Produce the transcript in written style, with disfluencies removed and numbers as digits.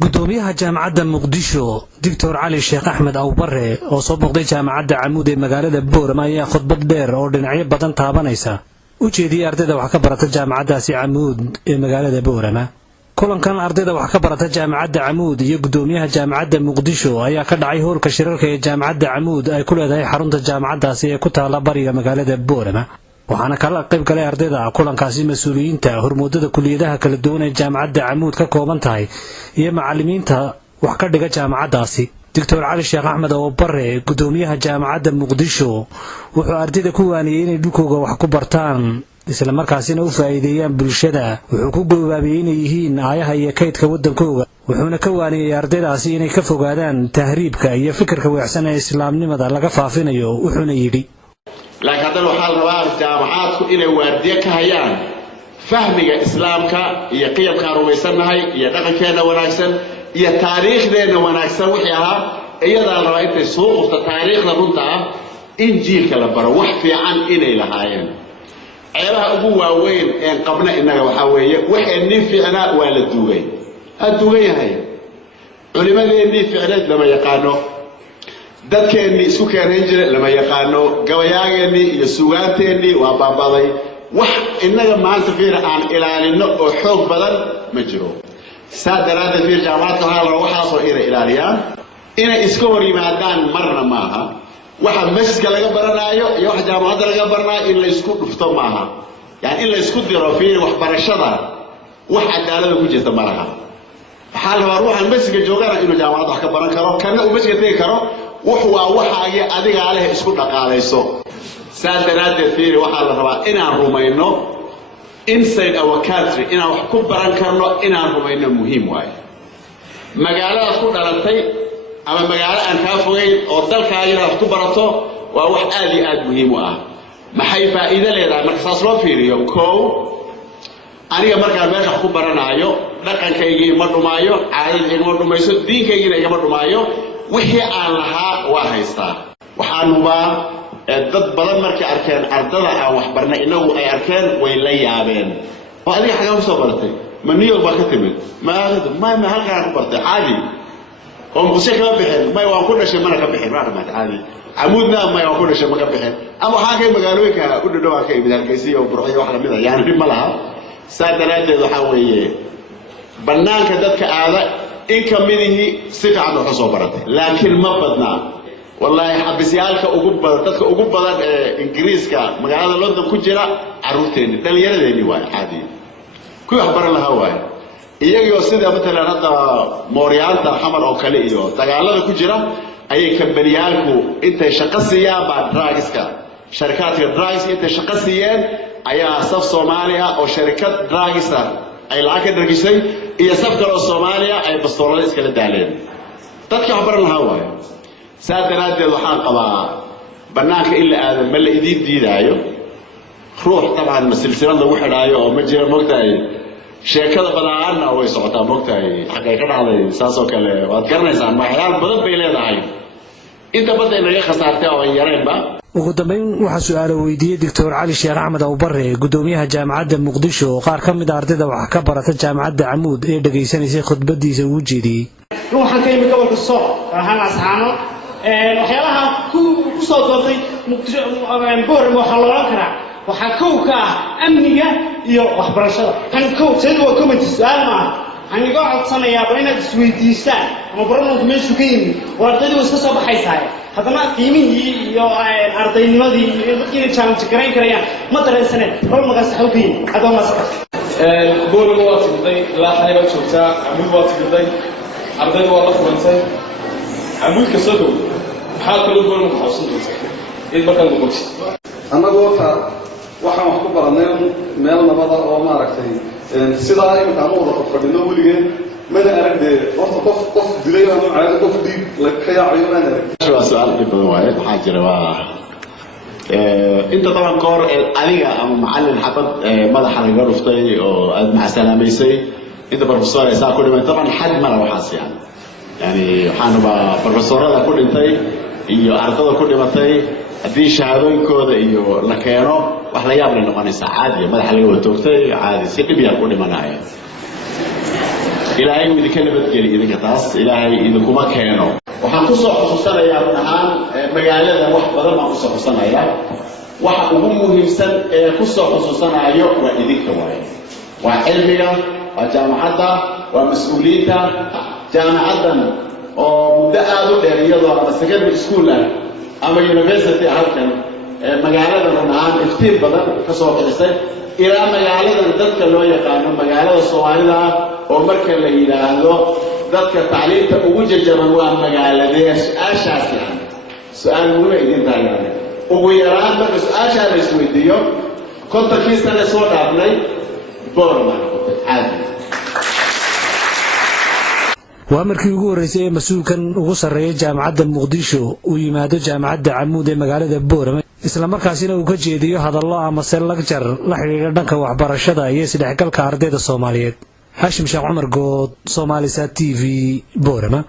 gudoomiyaha jaamacadda muqdisho Dr. cali sheekh axmed awbare oo soo boqday jaamacadda camuud ee magaalada boorama ayaa khudbad dheer oo dhinacyo badan taabanaysa u jeediyay ardayda wax ka barata jaamacaddaasi camuud ee magaalada boorama. kulankan ardayda wax ka barata jaamacadda camuud iyo gudoomiyaha jaamacadda muqdisho ayaa ka dhacay hoolka shirarka ee jaamacadda camuud ay ku leedahay xarunta jaamacaddaasi ee ku taala bariga magaalada boorama. waxaana kala qayb galay ardayda kulankaasi mas'uuliyiinta hormuudada kuliyadaha kala duwan ee jaamacadda camuud ka kooban tahay iyo macallimiinta wax ka dhiga jaamacaddaasi. Dr. cali sheekh axmed awbare gudoomiyaha jaamacadda muqdisho wuxuu ardayda ku waaniyay inay dhulkooda wax ku bartaan isla markaasina u faa'iideeyaan bulshada. wuxuu ku goobaabiyay inay yihiin aayaha iyo kaydka waddankooda, wuxuuna ka waaniyay ardaydaasi inay ka fogaadaan tahriibka iyo fikirka weecsan ee islaamnimada laga faafinayo. wuxuuna yidhi laakiin haddana waxaa la rabaa jaamacadku inay waardiye ka hayaan fahmiga islaamka iyo qiyamkaan rumaysannahay iyo dhaqankeenna wanaagsan iyo taariikhdeenna wanaagsan wixii ahaa iyadaa la rabaa intay soo qufta taariikhda runta ah in jiilka la baro wax fiican inay lahaayeen. ceebaha ugu waaweyn een qabna innaga waxaa weeye waxay nin fiicnaa waa la duugay duugan yahay. culimadeennii fiicneed lama yaqaano, dadkeennii isku keenayn jire lama yaqaano, gabayaageennii iyo sugaanteennii waa baabaday. wax innaga maanta fiir aan ilaalinno oo xoog badan ma jiro. saa daraaddeed fiir jaamacadka waxaa la rabaa waxaasoo inay ilaaliyaan, inay iska hor yimaadaan marna maaha. waxa masjidka laga baranaayo iyo waxa jaamacadda laga baranaayo in laysku dhufto maaha, yani in laysku diro fiir waxbarashada wax cadaalada ku jirta ma laha. waxaa la rabaa ruuxan masjidka joogana inuu jaamacadda wax ka baran karo, kana uu masjidka tegi karo. waa waxaagii adigaa leh isku dhaqaalayso. saa daraaddeed fiiri waxaa la rabaa inaan rumayno inside our country inaan wax ku baran karno, inaan rumayno muhiim waaye. magaaladaad ku dhalatay ama magaalo aan kaa fogeyn oo dalkaaga inaad wax ku barato waa wax aad iyo aad muhiim u ah. maxay faa'iido leedahay marka saas loo fiiriyo? kow, aniga markaan meesha wax ku baranaayo dhaqankaygii ima dhumaayo, caadadayda igama dhumayso, diinkaygiina igama dhumaayo. wixii aan lahaa waa haystaa. waxaan hubaa dad badan markay arkeen ardada aan wax barnay inagu ay arkeen way la yaabeen. oo adiga xagaa ku soo baratay? ma New York baa ka timid? ma halkaan ku bartay caadi oo muqdisho kama bixin? may waan ku dhashay mana ka bixin. waa dhamaad caadi. camuudna may waan ku dhashay ma ka bixin. ama waxaan kay magaalooyinka u dhadhow aan ka imid Hargeysa iyo Burco wax lamid ah, yani dhib ma laha. saa daraaddeed waxaa weeye bannaanka dadka aada in ka midihii si fiican wax soo baratay, laakiin ma badnaa. wallaahi xabisyaalka ugu badan dadka ugu badan ee Ingiriiska magaalada London ku jira caruurteeni dhalinyaradeeni waay caadi ku wax baran lahaa waay. iyagoo sida matalan hadda mooryaanta xamar oo kale iyo dagaalada ku jira ayay kambaniyaalku intay shaqo siiyaan baa drugska sharikaadka drugs intay shaqo siiyeen ayaa saf Soomaaliya oo sharikad drugs ay lacag ka dhargisay iyo saf kale oo Soomaaliya ay bastoolada iskala daaleen. dadka wax baran lahaa waay. saa daraaddeed waxaan qabaa bannaanka in la aado ma la idiin diidaayo. ruux tabcan ma silsilad lagu xidhaayo oo ma jira mogtahay. sheekada badaanna way socotaa mogtahay, xaggay ka dhacday saasoo kale waad garanaysaan. waxyaal badan bay leedahay, inta badda inaga khasaartay oo ay yareenba. ugu dambeyn waxaa su'aalo weydiiyey Dr. cali sheekh axmed awbare gudoomiyaha jaamacadda muqdisho qaar ka mid ah ardayda wax ka barata jaamacadda camuud ee dhageysanaysay khudbadiisa uu jeediyey. waxaan ka yimid gobolka Sooc ahaan asxaano waxyaalaha ku soo doortay muqdisho boorama waxaa la oran karaa waxaa kow ka ah amniga iyo waxbarashada. kan kow sidoo waa comment su'aal maaha. waxaan iga codsanayaa bal inaad isweydiisaan ama barnaamijka meeshu ka yimid oo ardaydu iska soo baxaysaa haddana qiimihii iyo ardaynimadii iyo dadkii challenge gareyn karayaan ma dareensaneen rol magaas xawdiin adoon la socod. boorama waa timday ilaa xalay baad joogtaa, camuud waa timday, ardaydu waa la furantay. camuudka soo dhow maxaa kaloo boorama ku xawsan doontaa id markaan noqotid? annagoo taa waxaan wax ku baranay meel nabada oo maaragtay sidaa iminkaan u wada fadhino weligeen mana aragdee horta qof dilay ama caado qof dhiig ka yaacayo maan arag. waa su'aal dhib badan waaye. maxaa jira waa inta badan ka hor adiga ama macallin xabad madaxa laga dhuftay oo aad macsalaamaysay inta professor ay saa ku dhimay taban xad mala waxaas yani waxaan baa professorada ku dhintay iyo ardada ku dhimatay haddii shahaadooyinkooda iyo la keeno wax la yaab leh noqonaysaa. caadi madaxa laga wada toogtay caadi si dhib yar ku dhimanaya. ilaahay uu idinka nabadgeli idinka taas ilaahay idinkuma keeno waxaan ku soo xusuusanayaa run ahaan magaalada wax badan baan ku soo xusuusanayaa waxa ugu muhiimsan ee ku soo xusuusanayo waa idinka waaye waa cilmiga waa jaamacadda waa mas'uuliyiinta jaamacaddan oo muddo aad u dheer iyadoo ama secondary school ah ama university halkan magaalada run ahaan iftiin badan ka soo bixisay ilaa magaaladan dadka loo yaqaano magaalada Soomaalida oo marka la yiraahdo dadka tacliinta ugu jajaban waa magaaladee su'aashaasi su'aal muhiim idin tahay ugu yaraan marka su'aasha la isweydiiyo kontakii sano soo dhaafnay boorma caadi waa markii ugu horeysay ee mas'uulkan ugu sarreeyay jaamacadda Muqdisho uu yimaado jaamacadda Camuud ee magaalada Boorama isla markaasina uu ka jeediyo hadallo ama lecture la xiriira dhanka waxbarashada iyo isdhexgalka ardayda Soomaaliyeed. Hashim Sheekh Cumar Good, Somalisat TV, Boorama.